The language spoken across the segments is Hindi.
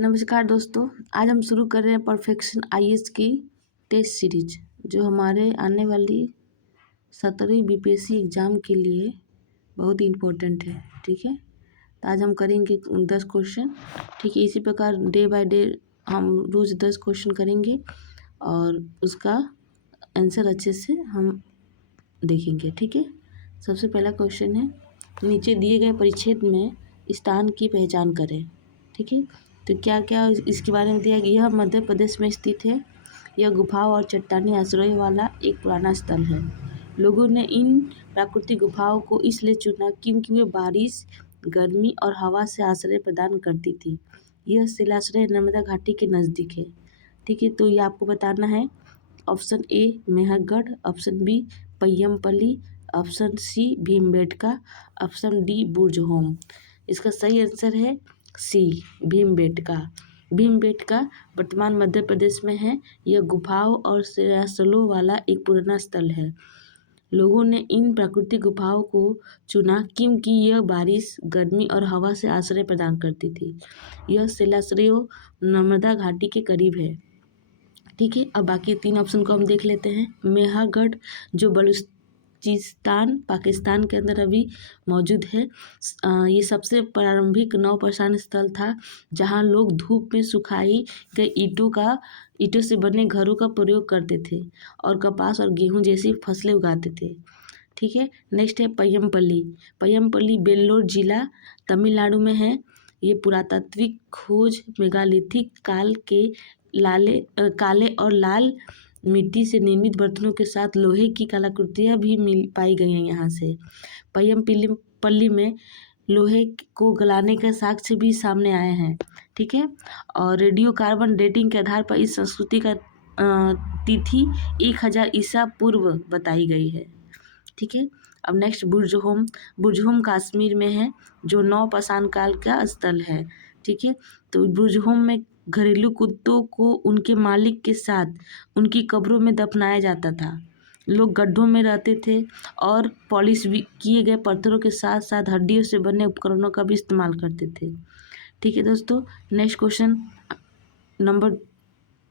नमस्कार दोस्तों, आज हम शुरू कर रहे हैं परफेक्शन आईएएस की टेस्ट सीरीज जो हमारे आने वाली 17वीं बीपीएससी एग्ज़ाम के लिए बहुत ही इम्पोर्टेंट है। ठीक है, तो आज हम करेंगे 10 क्वेश्चन। ठीक है, इसी प्रकार डे बाय डे हम रोज़ 10 क्वेश्चन करेंगे और उसका आंसर अच्छे से हम देखेंगे। ठीक है, सबसे पहला क्वेश्चन है, नीचे दिए गए परिच्छेद में स्थान की पहचान करें। ठीक है, तो क्या क्या इसके बारे में दिया गया। यह मध्य प्रदेश में स्थित है। यह गुफाओं और चट्टानी आश्रय वाला एक पुराना स्थल है। लोगों ने इन प्राकृतिक गुफाओं को इसलिए चुना क्योंकि वे बारिश, गर्मी और हवा से आश्रय प्रदान करती थी। यह शिलाश्रय नर्मदा घाटी के नज़दीक है। ठीक है, तो ये आपको बताना है। Option A Mehrgarh, option B Paiyampalli, option C Bhimbetka, option D Burzahom. इसका सही आंसर है सी भीमबेटका। भीमबेटका वर्तमान मध्य प्रदेश में है। यह गुफाओं और शिलास्थलों वाला एक पुराना स्थल है। लोगों ने इन प्राकृतिक गुफाओं को चुना क्योंकि यह बारिश, गर्मी और हवा से आश्रय प्रदान करती थी। यह शिलाश्रयों नर्मदा घाटी के करीब है। ठीक है, अब बाकी 3 ऑप्शन को हम देख लेते हैं। मेहरगढ़ जो बलूचिस्तान पाकिस्तान के अंदर अभी मौजूद है। ये सबसे प्रारंभिक नौपाषाण स्थल था जहां लोग धूप में सुखाई गई ईंटों से बने घरों का प्रयोग करते थे और कपास और गेहूं जैसी फसलें उगाते थे। ठीक है, नेक्स्ट है पय्यमपल्ली। पय्यमपल्ली वेल्लोर जिला तमिलनाडु में है। ये पुरातात्विक खोज मेगालिथिक काल के काले और लाल मिट्टी से निर्मित बर्तनों के साथ लोहे की कलाकृतियाँ भी पाई गई हैं यहाँ से। पय्यमपल्ली में लोहे को गलाने का साक्ष्य भी सामने आए हैं। ठीक है, और रेडियो कार्बन डेटिंग के आधार पर इस संस्कृति का तिथि 1000 ईसा पूर्व बताई गई है। ठीक है, अब नेक्स्ट बुर्जहोम। बुर्जहोम कश्मीर में है जो नौपाषाण काल का स्थल है। ठीक है, तो बुर्जहोम में घरेलू कुत्तों को उनके मालिक के साथ उनकी कब्रों में दफनाया जाता था। लोग गड्ढों में रहते थे और पॉलिश किए गए पत्थरों के साथ साथ हड्डियों से बने उपकरणों का भी इस्तेमाल करते थे। ठीक है दोस्तों, नेक्स्ट क्वेश्चन नंबर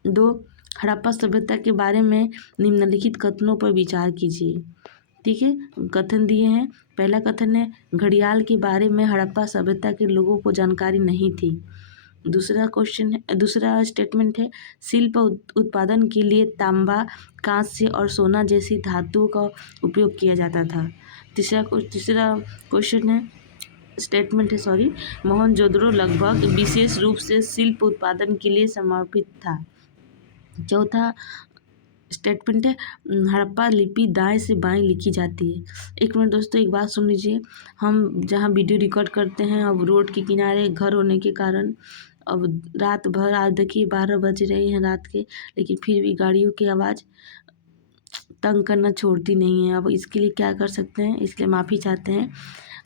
2, हड़प्पा सभ्यता के बारे में निम्नलिखित कथनों पर विचार कीजिए। ठीक है, कथन दिए हैं। पहला कथन है, घड़ियाल के बारे में हड़प्पा सभ्यता के लोगों को जानकारी नहीं थी। दूसरा स्टेटमेंट है, शिल्प उत्पादन के लिए तांबा, कांस्य और सोना जैसी धातुओं का उपयोग किया जाता था। तीसरा क्वेश्चन है, स्टेटमेंट है मोहनजोदड़ो लगभग विशेष रूप से शिल्प उत्पादन के लिए समर्पित था। चौथा स्टेटमेंट है, हड़प्पा लिपि दाएं से बाएं लिखी जाती है। एक मिनट दोस्तों, एक बात सुन लीजिए। हम जहां वीडियो रिकॉर्ड करते हैं, अब रोड के किनारे घर होने के कारण अब रात भर, आज देखिए 12 बज रहे हैं रात के, लेकिन फिर भी गाड़ियों की आवाज़ तंग करना छोड़ती नहीं है। अब इसके लिए क्या कर सकते हैं, इसलिए माफ़ी चाहते हैं।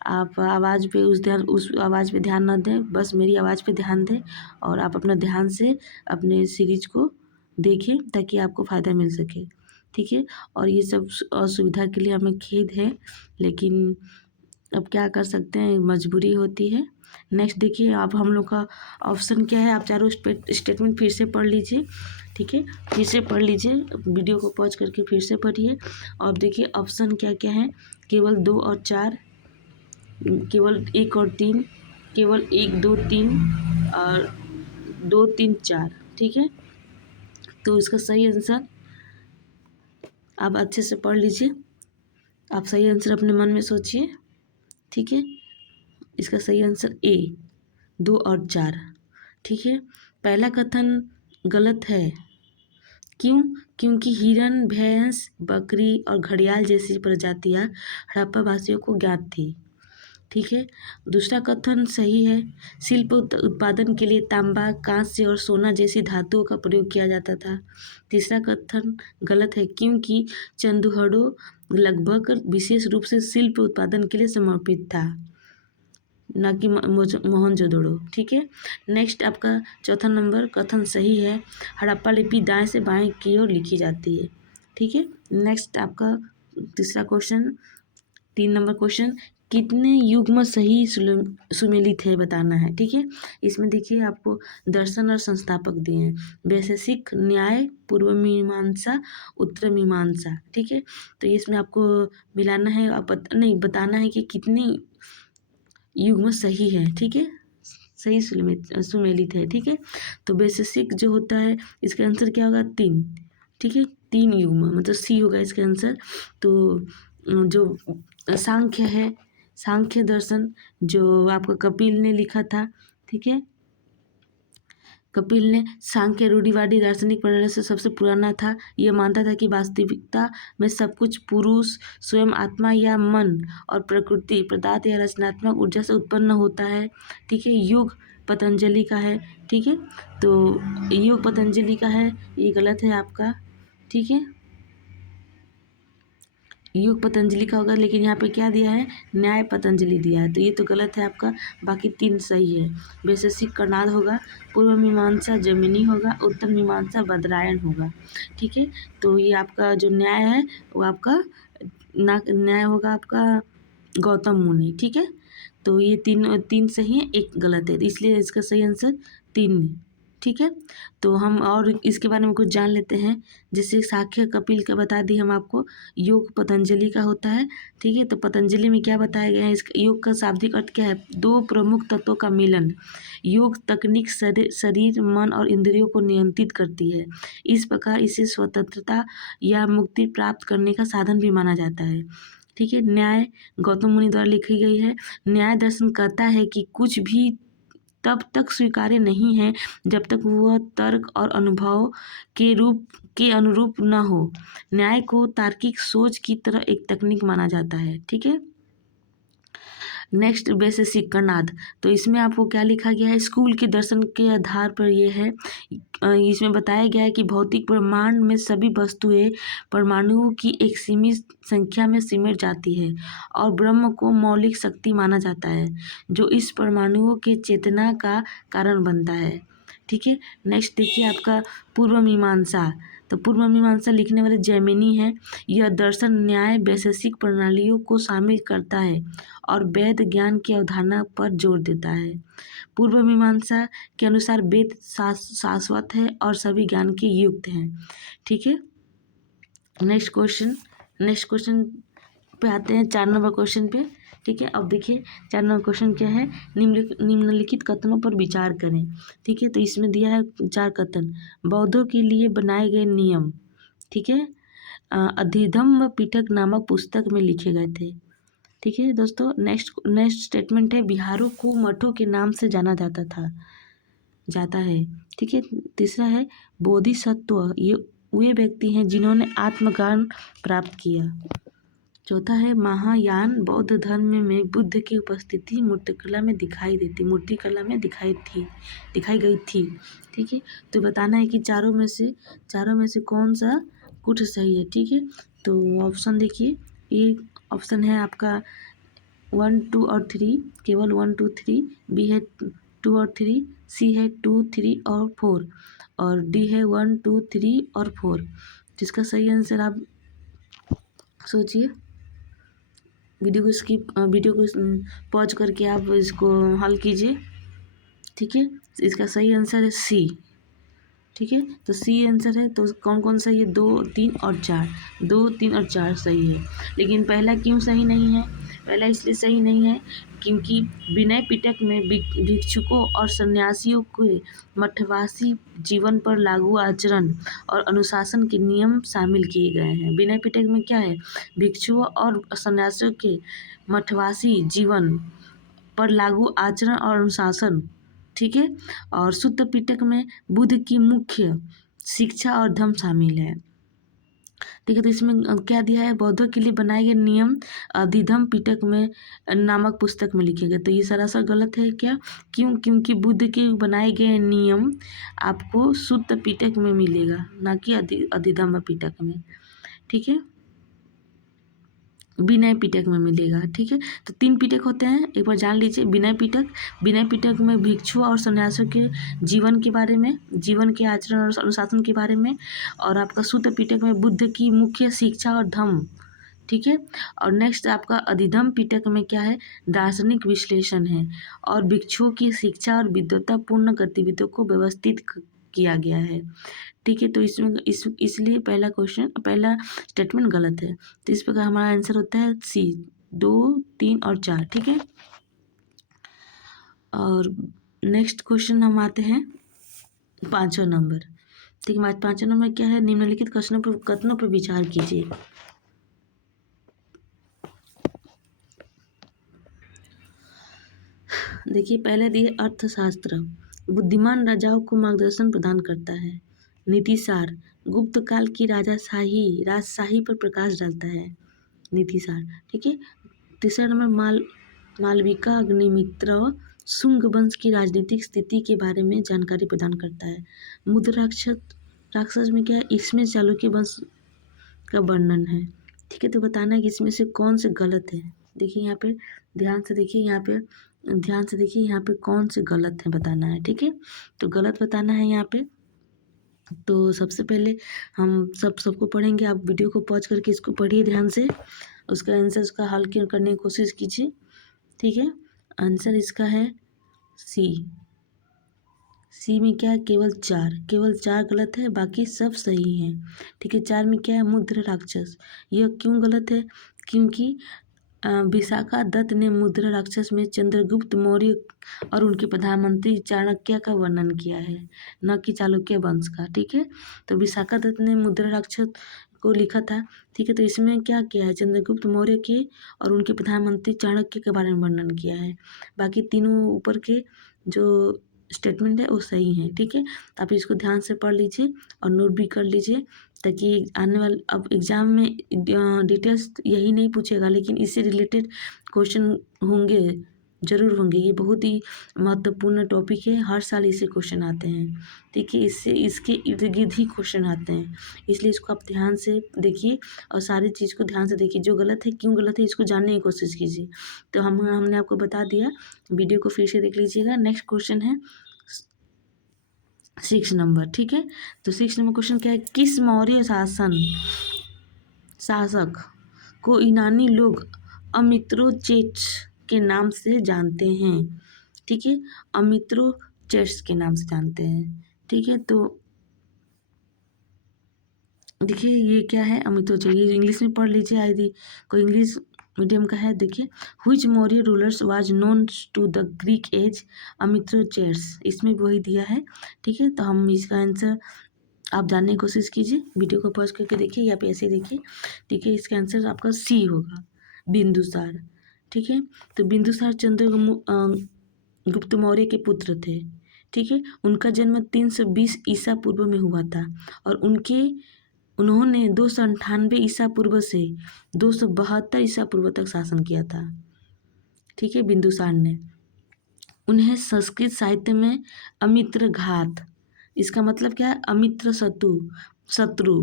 आप आवाज़ पे उस आवाज़ पे ध्यान न दें, बस मेरी आवाज़ पे ध्यान दें और आप अपना ध्यान से अपने सीरीज को देखें ताकि आपको फ़ायदा मिल सके। ठीक है, और ये सब असुविधा के लिए हमें खेद है, लेकिन अब क्या कर सकते हैं, मजबूरी होती है। नेक्स्ट देखिए, आप हम लोग का ऑप्शन क्या है, आप चारों स्टेटमेंट फिर से पढ़ लीजिए। ठीक है, फिर से पढ़ लीजिए, वीडियो को पॉज करके फिर से पढ़िए और देखिए ऑप्शन क्या क्या है। केवल 2 और 4, केवल 1 और 3, केवल 1, 2, 3 और 2, 3, 4। ठीक है, तो इसका सही आंसर आप अच्छे से पढ़ लीजिए। आप सही आंसर अपने मन में सोचिए। ठीक है, इसका सही आंसर ए 2 और 4। ठीक है, पहला कथन गलत है। क्यों? क्योंकि हिरन, भैंस, बकरी और घड़ियाल जैसी प्रजातियां हड़प्पा वासियों को ज्ञात थी। ठीक है, दूसरा कथन सही है। शिल्प उत्पादन के लिए तांबा, कांस्य और सोना जैसी धातुओं का प्रयोग किया जाता था। तीसरा कथन गलत है क्योंकि चंदुहड़ो लगभग विशेष रूप से शिल्प उत्पादन के लिए समर्पित था, न कि मोहनजोदड़ो। ठीक है, नेक्स्ट आपका चौथा नंबर कथन सही है। हड़प्पा लिपि दाएं से बाएं की ओर लिखी जाती है। ठीक है, नेक्स्ट आपका तीसरा क्वेश्चन, 3 नंबर क्वेश्चन, कितने युग्म सही सुमेलित है बताना है। ठीक है, इसमें देखिए आपको दर्शन और संस्थापक दिए हैं, वैशेषिक, न्याय, पूर्व मीमांसा, उत्तर मीमांसा। ठीक है, तो इसमें आपको मिलाना है, आप नहीं बताना है कि कितनी युग्म सही है। ठीक है, सही सुमेलित है। ठीक है, तो वैशेषिक जो होता है इसका आंसर क्या होगा? 3। ठीक है, 3 युग्म मतलब सी होगा इसका आंसर। तो जो सांख्य है, सांख्य दर्शन जो आपका कपिल ने लिखा था। ठीक है, कपिल ने सांख्य रूढ़िवादी दार्शनिक प्रणाली से सबसे पुराना था। यह मानता था कि वास्तविकता में सब कुछ पुरुष, स्वयं आत्मा या मन और प्रकृति, पदार्थ या रचनात्मक ऊर्जा से उत्पन्न होता है। ठीक है, योग पतंजलि का है। ठीक है, तो योग पतंजलि का है, ये गलत है आपका। ठीक है, योग पतंजलि का होगा, लेकिन यहाँ पे क्या दिया है? न्याय पतंजलि दिया है, तो ये तो गलत है आपका। बाकी 3 सही है। वैशेषिक कणाद होगा, पूर्व मीमांसा जैमिनी होगा, उत्तर मीमांसा बदरायण होगा। ठीक है, तो ये आपका जो न्याय है वो आपका न्याय होगा आपका गौतम मुनि। ठीक है, तो ये तीन सही है, 1 गलत है, इसलिए इसका सही आंसर 3। ठीक है, तो हम और इसके बारे में कुछ जान लेते हैं। जैसे सांख्य कपिल का बता दी हम आपको, योग पतंजलि का होता है। ठीक है, तो पतंजलि में क्या बताया गया है? इसका योग का शाब्दिक अर्थ क्या है? 2 प्रमुख तत्वों का मिलन। योग तकनीक शरीर, मन और इंद्रियों को नियंत्रित करती है। इस प्रकार इसे स्वतंत्रता या मुक्ति प्राप्त करने का साधन भी माना जाता है। ठीक है, न्याय गौतम मुनि द्वारा लिखी गई है। न्याय दर्शन कहता है कि कुछ भी तब तक स्वीकार्य नहीं है जब तक वह तर्क और अनुभव के अनुरूप न हो। न्याय को तार्किक सोच की तरह एक तकनीक माना जाता है। ठीक है, नेक्स्ट वैशेषिक कणाद, तो इसमें आपको क्या लिखा गया है? स्कूल के दर्शन के आधार पर ये है। इसमें बताया गया है कि भौतिक ब्रह्मांड में सभी वस्तुएं परमाणुओं की एक सीमित संख्या में सिमट जाती है और ब्रह्म को मौलिक शक्ति माना जाता है जो इस परमाणुओं के चेतना का कारण बनता है। ठीक है, नेक्स्ट देखिए आपका पूर्व मीमांसा, तो पूर्व मीमांसा लिखने वाले जैमिनी है। यह दर्शन न्याय वैशेषिक प्रणालियों को शामिल करता है और वेद ज्ञान की अवधारणा पर जोर देता है। पूर्व मीमांसा के अनुसार वेद शाश्वत है और सभी ज्ञान के युक्त हैं। ठीक है, नेक्स्ट क्वेश्चन पे आते हैं, 4 नंबर क्वेश्चन पे। ठीक है, अब देखिए 4 नंबर क्वेश्चन क्या है? निम्नलिखित कथनों पर विचार करें। ठीक है, तो इसमें दिया है 4 कथन। बौद्धों के लिए बनाए गए नियम, ठीक है, अधिधम्म पिटक नामक पुस्तक में लिखे गए थे। ठीक है दोस्तों, नेक्स्ट स्टेटमेंट है, बिहारों को मठों के नाम से जाना जाता है। ठीक है, तीसरा है, बोधिसत्व ये वे व्यक्ति हैं जिन्होंने आत्मज्ञान प्राप्त किया। चौथा है, महायान बौद्ध धर्म में बुद्ध की उपस्थिति मूर्तिकला में दिखाई गई थी। ठीक है, तो बताना है कि चारों में से कौन सा कुछ सही है। ठीक है, तो ऑप्शन देखिए, ए ऑप्शन है आपका 1, 2 और 3, केवल 1, 2, 3, बी है 2 और 3, सी है 2, 3 और 4, और डी है 1, 2, 3 और 4। जिसका सही आंसर आप सोचिए, वीडियो को पॉज करके आप इसको हल कीजिए। ठीक है, इसका सही आंसर है सी। ठीक है, तो सी आंसर है। तो कौन कौन सही है? 2, 3 और 4, 2, 3 और 4 सही है। लेकिन पहला क्यों सही नहीं है? पहला इसलिए सही नहीं है क्योंकि विनय पिटक में भिक्षुकों और सन्यासियों के मठवासी जीवन पर लागू आचरण और अनुशासन के नियम शामिल किए गए हैं। विनय पिटक में क्या है? भिक्षुओं और सन्यासियों के मठवासी जीवन पर लागू आचरण और अनुशासन। ठीक है, और सुत्त पिटक में बुद्ध की मुख्य शिक्षा और धम्म शामिल है। ठीक है, तो इसमें क्या दिया है? बौद्धों के लिए बनाए गए नियम अधिधम्म पिटक में नामक पुस्तक में लिखे गए। तो ये सरासर गलत है। क्या? क्यों? क्योंकि बुद्ध के बनाए गए नियम आपको सुत्त पिटक में मिलेगा, ना कि अधिधम्म पिटक में। ठीक है, विनय पिटक में मिलेगा। ठीक है, तो 3 पिटक होते हैं, एक बार जान लीजिए। विनय पिटक में भिक्षुओं और सन्यासियों के जीवन के बारे में, जीवन के आचरण और अनुशासन के बारे में, और आपका सुत्त पिटक में बुद्ध की मुख्य शिक्षा और धम्म, ठीक है। और नेक्स्ट आपका अधिधम पिटक में क्या है, दार्शनिक विश्लेषण है और भिक्षुओं की शिक्षा और विद्वत्तापूर्ण गतिविधियों को व्यवस्थित किया गया है। ठीक है, तो इसमें इसलिए पहला स्टेटमेंट गलत है। तो इस प्रकार हमारा आंसर होता है सी, 2, 3 और 4। ठीक है। और नेक्स्ट क्वेश्चन हम आते हैं 5वां नंबर। ठीक है, 5वां नंबर क्या है, निम्नलिखित कथनों पर विचार कीजिए। देखिए, पहले दिए अर्थशास्त्र बुद्धिमान राजाओं को मार्गदर्शन प्रदान करता है। नीतिसार गुप्त काल की राजशाही पर प्रकाश डालता है। नीतिसार, ठीक है। तीसरा नंबर मालविका अग्निमित्र शुंग वंश की राजनीतिक स्थिति के बारे में जानकारी प्रदान करता है। मुद्रा राक्षस में क्या है, इसमें चालुक्य वंश का वर्णन है। ठीक है, तो बताना है कि इसमें से कौन से गलत है। देखिए यहाँ पे ध्यान से देखिए, यहाँ पे कौन से गलत है बताना है। ठीक है, तो गलत बताना है यहाँ पे। तो सबसे पहले हम सबको पढ़ेंगे, आप वीडियो को पॉज करके इसको पढ़िए ध्यान से, उसका आंसर का हल करने की कोशिश कीजिए। ठीक है, आंसर इसका है सी में क्या है, केवल 4 गलत है, बाकी सब सही है। ठीक है, 4 में क्या है, मुद्रा राक्षस। यह क्यों गलत है, क्योंकि विशाखा दत्त ने मुद्रा राक्षस में चंद्रगुप्त मौर्य और उनके प्रधानमंत्री चाणक्य का वर्णन किया है, न कि चालुक्य वंश का। ठीक है, तो विशाखा दत्त ने मुद्रा राक्षस को लिखा था। ठीक है, तो इसमें क्या किया है, चंद्रगुप्त मौर्य के और उनके प्रधानमंत्री चाणक्य के बारे में वर्णन किया है। बाकी तीनों ऊपर के जो स्टेटमेंट है वो सही है। ठीक है, तो आप इसको ध्यान से पढ़ लीजिए और नोट भी कर लीजिए, ताकि आने वाले अब एग्ज़ाम में डिटेल्स यही नहीं पूछेगा, लेकिन इससे रिलेटेड क्वेश्चन होंगे, ज़रूर होंगे। ये बहुत ही महत्वपूर्ण टॉपिक है, हर साल इससे क्वेश्चन आते हैं। ठीक है, इसके इर्द गिर्द ही क्वेश्चन आते हैं, इसलिए इसको आप ध्यान से देखिए और सारी चीज़ को ध्यान से देखिए। जो गलत है, क्यों गलत है, इसको जानने की कोशिश कीजिए। तो हमने आपको बता दिया, वीडियो को फिर से देख लीजिएगा। नेक्स्ट क्वेश्चन है 6 नंबर। ठीक है, तो 6 नंबर क्वेश्चन क्या है, किस मौर्य शासक को यूनानी लोग अमित्रोचेट्स के नाम से जानते हैं। ठीक है, अमित्रोचेट्स के नाम से जानते हैं। ठीक है, तो देखिए ये क्या है, अमित्रोचेट्स, ये इंग्लिश में पढ़ लीजिए, यदि कोई इंग्लिश मीडियम का है। देखिए, which Maurya rulers was known to the Greek as, Amitrochates, इसमें वही दिया है। ठीक है, तो हम इसका आंसर आप जानने की कोशिश कीजिए, वीडियो को पॉज करके देखिए या पे ऐसे देखिए। ठीक है, इसका आंसर आपका सी होगा, बिंदुसार। ठीक है, तो बिंदुसार गुप्त मौर्य के पुत्र थे। ठीक है, उनका जन्म 320 ईसा पूर्व में हुआ था और उन्होंने 298 ईसा पूर्व से 272 ईसा पूर्व तक शासन किया था। ठीक है, बिंदुसार ने, उन्हें संस्कृत साहित्य में अमित्र घात, इसका मतलब क्या है, अमित्र शत्रु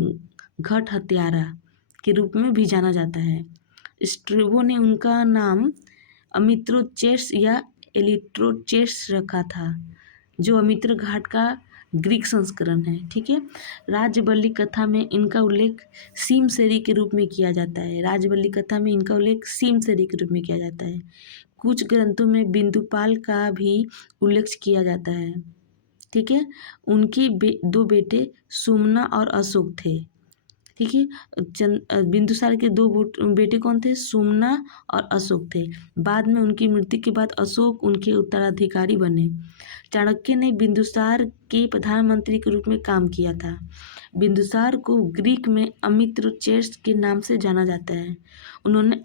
घट हत्यारा के रूप में भी जाना जाता है। स्ट्रेबो ने उनका नाम अमित्रोचेट्स या एलिट्रोचेट्स रखा था, जो अमित्र घाट का ग्रीक संस्करण है। ठीक है, राजबल्ली कथा में इनका उल्लेख सीमसेरी के रूप में किया जाता है। राजबल्ली कथा में इनका उल्लेख सीमसेरी के रूप में किया जाता है। कुछ ग्रंथों में बिंदुपाल का भी उल्लेख किया जाता है। ठीक है, उनके 2 बेटे सुमना और अशोक थे। ठीक है, बिंदुसार के 2 बेटे कौन थे, सुमना और अशोक थे। बाद में उनकी मृत्यु के बाद अशोक उनके उत्तराधिकारी बने। चाणक्य ने बिंदुसार के प्रधानमंत्री के रूप में काम किया था। बिंदुसार को ग्रीक में अमित्रोचेट्स के नाम से जाना जाता है। उन्होंने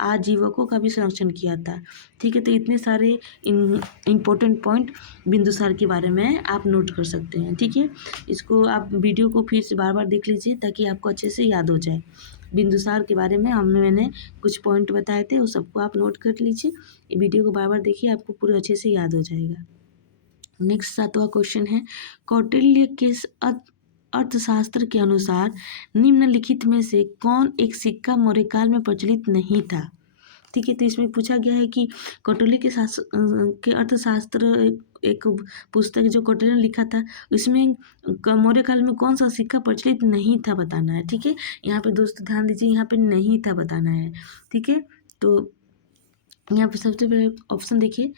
आजीवकों का भी संरक्षण किया था। ठीक है, तो इतने सारे इम्पोर्टेंट पॉइंट बिंदुसार के बारे में आप नोट कर सकते हैं। ठीक है, इसको आप वीडियो को फिर से बार बार देख लीजिए ताकि आपको अच्छे से याद हो जाए। बिंदुसार के बारे में मैंने कुछ पॉइंट बताए थे, वो सबको आप नोट कर लीजिए। वीडियो को बार बार देखिए, आपको पूरे अच्छे से याद हो जाएगा। नेक्स्ट 7वां क्वेश्चन है, कौटिल्य के अर्थशास्त्र के अनुसार निम्नलिखित में से कौन एक सिक्का मौर्य काल में प्रचलित नहीं था। ठीक है, तो इसमें पूछा गया है कि कौटिल्य के अर्थशास्त्र एक पुस्तक जो कौटिल्य ने लिखा था उसमें मौर्य काल में कौन सा सिक्का प्रचलित नहीं था बताना है। ठीक है, यहाँ पे दोस्तों ध्यान दीजिए, यहाँ पे नहीं था बताना है। ठीक है, तो यहाँ पे सबसे पहले ऑप्शन देखिए,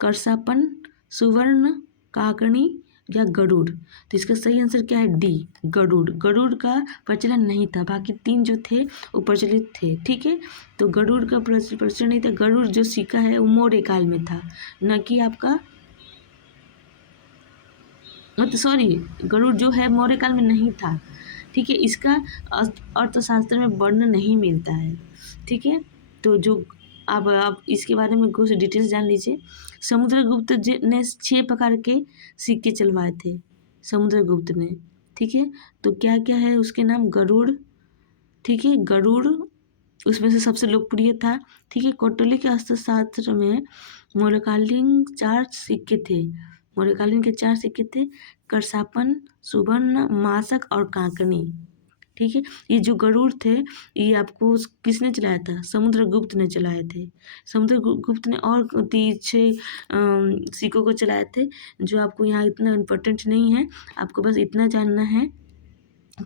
करसापन, सुवर्ण, काकणी या गरुड़। तो इसका सही आंसर क्या है? डी, गरुड़। गरुड़ का प्रचलन नहीं था, बाकी 3 जो थे वो प्रचलित थे। ठीक है, तो गरुड़ का प्रचलन नहीं था। गरुड़ जो सिक्का है वो मौर्य काल में था, न कि आपका मतलब सॉरी, गरुड़ जो है मौर्य काल में नहीं था। ठीक है, इसका अर्थशास्त्र में वर्णन नहीं मिलता है। ठीक है, तो जो अब आप इसके बारे में कुछ डिटेल्स जान लीजिए। समुद्रगुप्त ने 6 प्रकार के सिक्के चलवाए थे, समुद्रगुप्त ने। ठीक है, तो क्या क्या है उसके नाम? गरुड़। ठीक है, गरुड़ उसमें से सबसे लोकप्रिय था। ठीक है, कौटिल्य के अर्थशास्त्र में मौर्यकालीन 4 सिक्के थे। मौर्यकालीन के 4 सिक्के थे, करसापन, सुवर्ण, मासक और कांकनी। ठीक है, ये जो गरुड़ थे ये आपको किसने चलाया था? समुद्रगुप्त ने चलाए थे। समुद्रगुप्त ने और 6 सिक्कों को चलाए थे, जो आपको यहाँ इतना इम्पोर्टेंट नहीं है। आपको बस इतना जानना है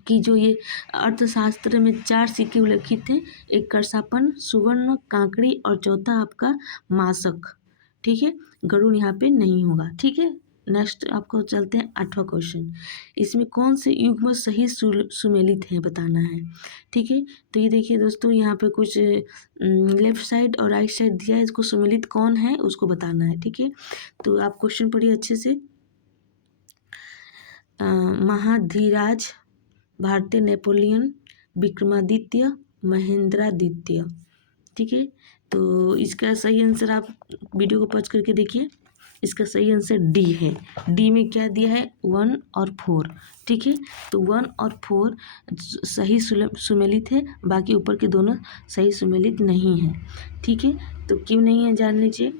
कि जो ये अर्थशास्त्र में 4 सिक्के उल्लेखित थे, एक करसापन, सुवर्ण, कांकड़ी और चौथा आपका मासक। ठीक है, गरुड़ यहाँ पे नहीं होगा। ठीक है, नेक्स्ट आपको चलते हैं 8वां क्वेश्चन। इसमें कौन से युग्म सही सुमेलित हैं बताना है। ठीक है, तो ये देखिए दोस्तों, यहाँ पे कुछ लेफ्ट साइड और राइट साइड दिया है, इसको सुमेलित कौन है उसको बताना है। ठीक है, तो आप क्वेश्चन पढ़िए अच्छे से। महाधीराज, भारतीय नेपोलियन, विक्रमादित्य, महेंद्रादित्य। ठीक है, तो इसका सही आंसर आप वीडियो को पॉज करके देखिए। इसका सही आंसर डी है। डी में क्या दिया है? 1 और 4। ठीक है, तो 1 और 4 सही सुमेलित है, बाकी ऊपर के दोनों सही सुमेलित नहीं है। ठीक है, तो क्यों नहीं है जान लीजिए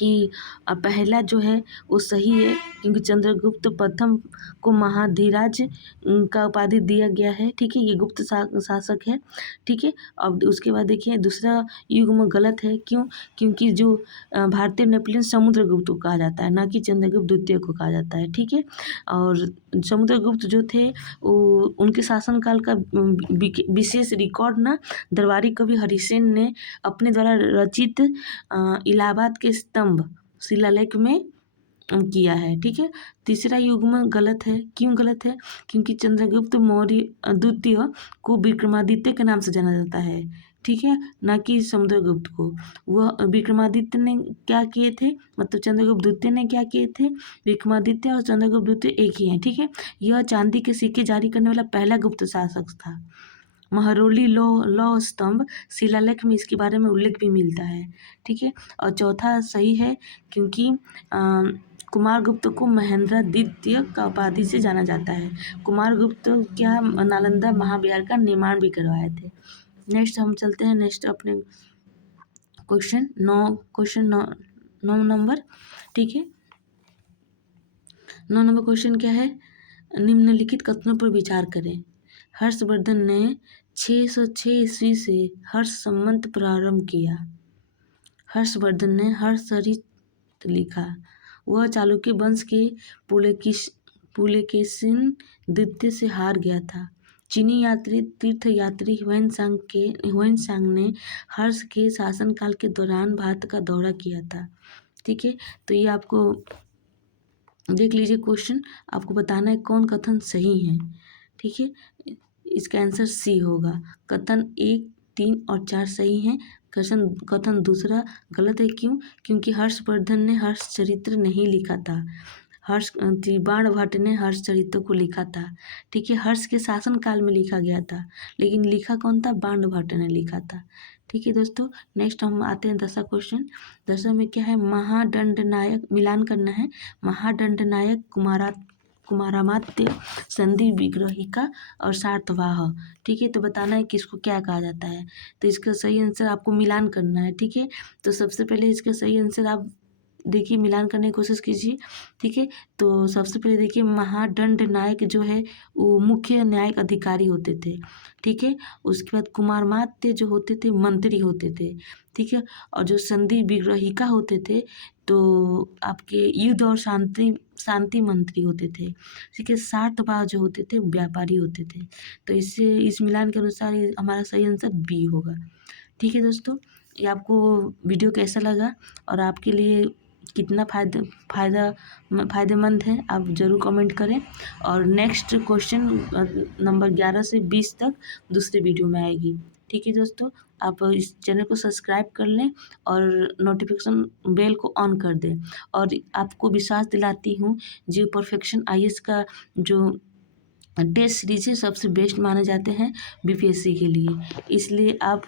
कि पहला जो है वो सही है, क्योंकि चंद्रगुप्त प्रथम को महाधीराज का उपाधि दिया गया है। ठीक है, ये गुप्त शासक है। ठीक है, अब उसके बाद देखिए दूसरा युग्म गलत है। क्यों? क्योंकि जो भारतीय नेपोलियन समुद्रगुप्त को कहा जाता है, ना कि चंद्रगुप्त द्वितीय को कहा जाता है। ठीक है, और समुद्रगुप्त जो थे वो उनके शासनकाल का विशेष रिकॉर्ड ना दरबारी कवि हरिसेन ने अपने द्वारा रचित इलाहाबाद के स्तंभ शिलालेख में किया है। ठीक है, तीसरा युग्म गलत है। क्यों गलत है? क्योंकि चंद्रगुप्त मौर्य द्वितीय को विक्रमादित्य के नाम से जाना जाता है। ठीक है, ना कि समुद्रगुप्त को। वह विक्रमादित्य ने क्या किए थे, मतलब चंद्रगुप्त द्वितीय ने क्या किए थे? विक्रमादित्य और चंद्रगुप्त द्वितीय एक ही हैं। ठीक है, यह चांदी के सिक्के जारी करने वाला पहला गुप्त शासक था। महरौली लौ स्तंभ शिलालेख में इसके बारे में उल्लेख भी मिलता है। ठीक है, और चौथा सही है, क्योंकि कुमारगुप्त को महेंद्रादित्य का उपाधि से जाना जाता है। कुमारगुप्त क्या नालंदा महाविहार का निर्माण भी करवाए थे। नेक्स्ट हम चलते हैं नेक्स्ट अपने क्वेश्चन 9 नंबर। ठीक है, 9 नंबर क्वेश्चन क्या है? निम्नलिखित कथनों पर विचार करें। हर्षवर्धन ने 606 ईस्वी से हर्ष संवत प्रारंभ किया। हर्षवर्धन ने हर्षचरित लिखा। वह चालुक्य वंश के पुलकेशिन द्वितीय से हार गया था। चीनी यात्री तीर्थयात्री ह्वेनसांग ने हर्ष के शासनकाल के दौरान भारत का दौरा किया था। ठीक है, तो ये आपको देख लीजिए क्वेश्चन, आपको बताना है कौन कथन सही है। ठीक है, इसका आंसर सी होगा। कथन 1, 3 और 4 सही हैं। कथन दूसरा गलत है। क्यों? क्योंकि हर्षवर्धन ने हर्षचरित्र नहीं लिखा था। बाणभट्ट ने हर्षचरित्र को लिखा था। ठीक है, हर्ष के शासन काल में लिखा गया था, लेकिन लिखा कौन था? बाणभट्ट ने लिखा था। ठीक है दोस्तों, नेक्स्ट हम आते हैं 10वां क्वेश्चन। 10वां में क्या है? महादंडनायक, मिलान करना है। महादंडनायक कुमारामात्य, संधि विग्रहिका और सातवाह। ठीक है, तो बताना है कि इसको क्या कहा जाता है। तो इसका सही आंसर आपको मिलान करना है। ठीक है, तो सबसे पहले इसका सही आंसर आप देखिए, मिलान करने की कोशिश कीजिए। ठीक है, तो सबसे पहले देखिए, महादंड नायक जो है वो मुख्य न्यायिक अधिकारी होते थे। ठीक है, उसके बाद कुमारमात्य जो होते थे मंत्री होते थे। ठीक है, और जो संधि विग्रहिका होते थे तो आपके युद्ध और शांति मंत्री होते थे। ठीक है, सार्तवाद जो होते थे व्यापारी होते थे। तो इससे इस मिलान के अनुसार ये हमारा सही आंसर बी होगा। ठीक है दोस्तों, ये आपको वीडियो कैसा लगा और आपके लिए कितना फ़ायदेमंद है, आप ज़रूर कमेंट करें। और नेक्स्ट क्वेश्चन नंबर 11 से 20 तक दूसरी वीडियो में आएगी। ठीक है दोस्तों, आप इस चैनल को सब्सक्राइब कर लें और नोटिफिकेशन बेल को ऑन कर दें। और आपको विश्वास दिलाती हूँ, जो परफेक्शन आईएएस का जो टेस्ट सीरीज है सबसे बेस्ट माने जाते हैं बीपीएससी के लिए। इसलिए आप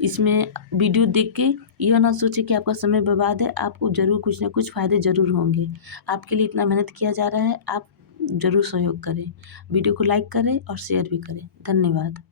इसमें वीडियो देख के यह ना सोचें कि आपका समय बर्बाद है, आपको ज़रूर कुछ ना कुछ फ़ायदे ज़रूर होंगे। आपके लिए इतना मेहनत किया जा रहा है, आप ज़रूर सहयोग करें। वीडियो को लाइक करें और शेयर भी करें। धन्यवाद।